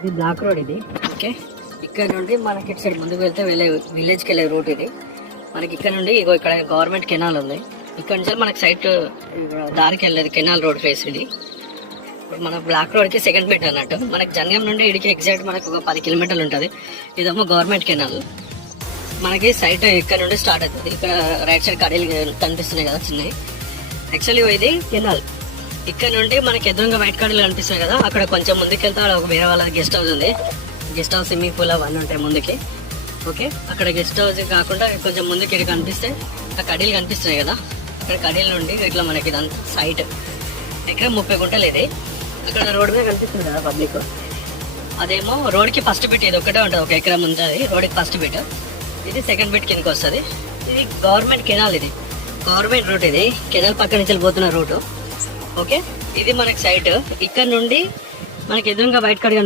ఇది black road ఇది. Okay, ఇక్కడ నుండి మనకి ఇటు సైడ్ ముందుకు వెళ్తే విలేజ్కి వెళ్ళే రూట్ ఇది. మనకి ఇక్కడ నుండి ఇగో ఇక్కడ గవర్నమెంట్ కెనాల్ ఉంది. ఇక్కడ నుంచి మనకి సైట్ దారికి వెళ్ళేది కెనాల్ రోడ్ ఫేస్ ఇది. ఇప్పుడు మన బ్లాక్ రోడ్కి సెకండ్ బిట్ అన్నట్టు. మనకి జంగం నుండి ఇడికి ఎగ్జాక్ట్ మనకు ఒక 10 కిలోమీటర్లు ఉంటుంది. ఇదేమో గవర్నమెంట్ కెనాల్. మనకి సైట్ ఇక్కడ నుండి స్టార్ట్ అవుతుంది. ఇక్కడ రైట్ సైడ్ కడీలు కనిపిస్తున్నాయి కదా చిన్నవి. యాక్చువల్లీ ఇది కెనాల్. ఇక్కడ నుండి మనకి ఎదురుగా వైట్ కడీలు కనిపిస్తున్నాయి కదా, అక్కడ కొంచెం ముందుకు వెళ్తే ఒక వేరే వాళ్ళ గెస్ట్ హౌస్ ఉంది. గెస్ట్ హౌస్, స్విమ్మింగ్ పూల్ అవన్నీ ఉంటాయి ముందుకి. ఓకే, అక్కడ గెస్ట్ హౌస్ కాకుండా కొంచెం ముందుకి ఇక్కడ కనిపిస్తే ఆ కడీలు కనిపిస్తున్నాయి కదా, అక్కడ కడీల నుండి ఇట్లా మనకి ఇదంతా సైట్ ఇక్కడ 30 గుంటలు ఇది. అక్కడ రోడ్ మీద కనిపిస్తుంది కదా పబ్లిక్, అదేమో రోడ్కి ఫస్ట్ బిట్. ఇది ఒకటే ఉంటుంది, 1 ఎకరం ఉంటుంది రోడ్కి ఫస్ట్ బిట్. ఇది సెకండ్ బిట్ కిందకి వస్తుంది. ఇది గవర్నమెంట్ కెనాల్, ఇది గవర్నమెంట్ రూట్. ఇది కెనాల్ పక్క నుంచి పోతున్న రూటు. ఓకే, ఇది మనకి సైట్. ఇక్కడ నుండి మనకి ఎదురుగా వైట్ కడి